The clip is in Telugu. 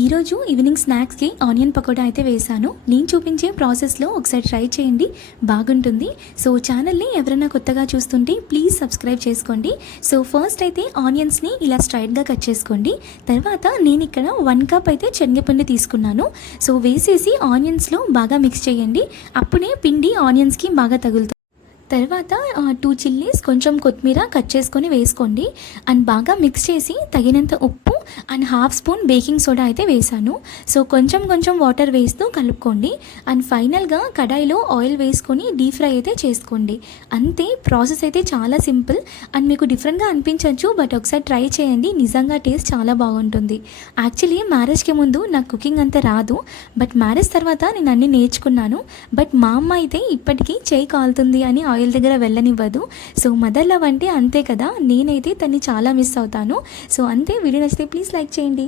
ఈరోజు ఈవినింగ్ స్నాక్స్కి ఆనియన్ పకోడా అయితే వేశాను. నేను చూపించే ప్రాసెస్లో ఒకసారి ట్రై చేయండి, బాగుంటుంది. సో ఛానల్ని ఎవరైనా కొత్తగా చూస్తుంటే ప్లీజ్ సబ్స్క్రైబ్ చేసుకోండి. సో ఫస్ట్ అయితే ఆనియన్స్ని ఇలా స్ట్రైట్గా కట్ చేసుకోండి. తర్వాత నేను ఇక్కడ 1 కప్ అయితే శనగపిండి తీసుకున్నాను. సో వేసేసి ఆనియన్స్లో బాగా మిక్స్ చేయండి. అప్పుడే పిండి ఆనియన్స్కి బాగా తగులుతుంది. తర్వాత 2 చిల్లీస్, కొంచెం కొత్తిమీర కట్ చేసుకొని వేసుకోండి. అండ్ బాగా మిక్స్ చేసి తగినంత ఉప్పు అండ్ 1/2 స్పూన్ బేకింగ్ సోడా అయితే వేసాను. సో కొంచెం కొంచెం వాటర్ వేస్తూ కలుపుకోండి. అండ్ ఫైనల్గా కడాయిలో ఆయిల్ వేసుకొని డీప్ ఫ్రై అయితే చేసుకోండి. అంతే, ప్రాసెస్ అయితే చాలా సింపుల్. అండ్ మీకు డిఫరెంట్గా అనిపించవచ్చు, బట్ ఒకసారి ట్రై చేయండి, నిజంగా టేస్ట్ చాలా బాగుంటుంది. యాక్చువల్లీ మ్యారేజ్కి ముందు నాకు కుకింగ్ అంతా రాదు, బట్ మ్యారేజ్ తర్వాత నేను అన్నీ నేర్చుకున్నాను. బట్ మా అమ్మ అయితే ఇప్పటికీ చేయి కాలుతుంది అని ఆయిల్ దగ్గర వెళ్ళనివ్వదు. సో మదర్ లవ్ అంటే అంతే కదా, నేనైతే తన్ని చాలా మిస్ అవుతాను. సో అంతే, వీడియో నచ్చితే ప్లీజ్ లైక్ చేయండి.